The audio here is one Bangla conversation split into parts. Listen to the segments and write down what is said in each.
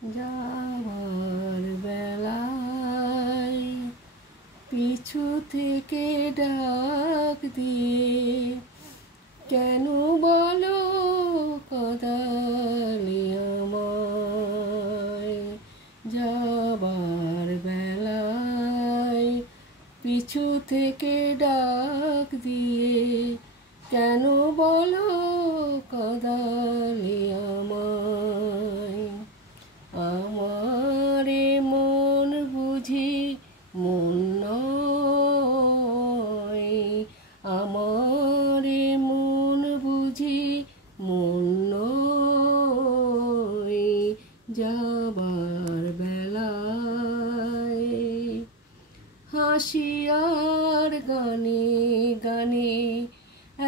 যাবার বেলায় পিছু থেকে ডাক দিয়ে কেন বলো কাঁদালে আমায়। যাবার বেলায় পিছু থেকে ডাক দিয়ে কেন বলো কাঁদালে আমায়। আমারে মন বুঝি মন নয়, আমারে মন বুঝি মন নয়। যাবার বেলায় হাসি আর গানে গানে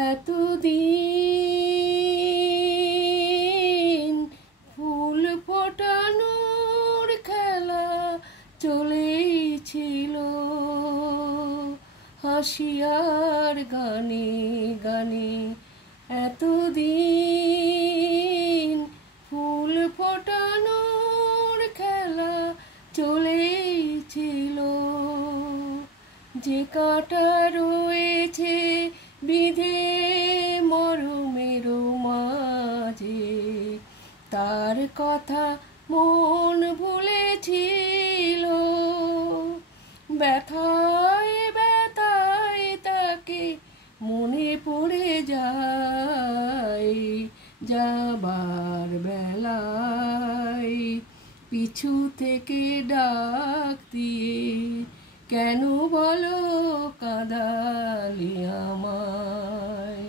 এতদিন ফুল ফোটানোর খেলা চলেছিল। হাসি আর গানে গানে এতদিন ফুল ফোটানোর খেলা চলেছিল। যে কাঁটা রয়েছে বিধে মরমের মাঝে, তার কথা মন ভুলেছিল। ব্যথায় ব্যথায় তাকে মনে পড়ে যায়। যাবার বেলায় পিছু থেকে ডাক দিয়ে কেন বলো কাঁদালে আমায়।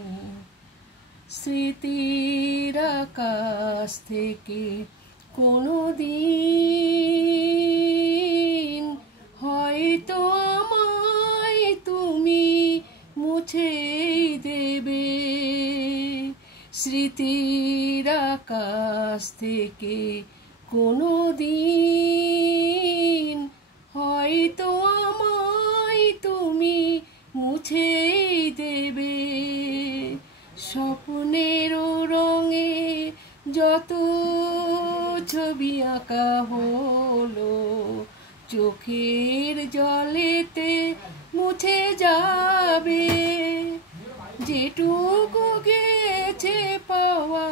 স্মৃতির আকাশ থেকে কোনো দিন হয়তো আমায় তুমি মুছে দেবে। স্মৃতির আকাশ থেকে কোনো দিন হয়তো আমায় তুমি মুছে দেবে। স্বপ্নের রঙে যত ছবি আঁকা হলো চোখের জলেতে মুছে যাবে। যেটুকু গেছে পাওয়া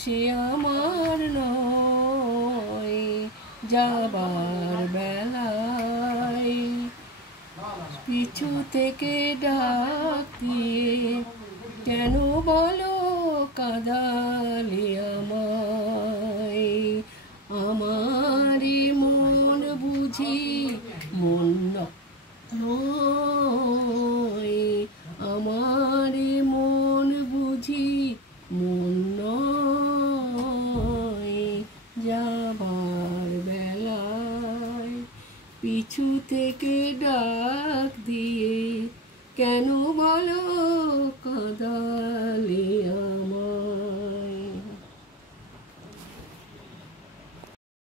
সে আমার নয়। যাবার বেলায় পিছু থেকে ডাক দিয়ে কেন বলো কাঁদালে আমায়। আমারই মন বুঝি মন নয়, আমারই মন বুঝি মন নয়। যাবার বেলায় পিছু থেকে ডাক দিয়ে কেন বলো কাঁদালে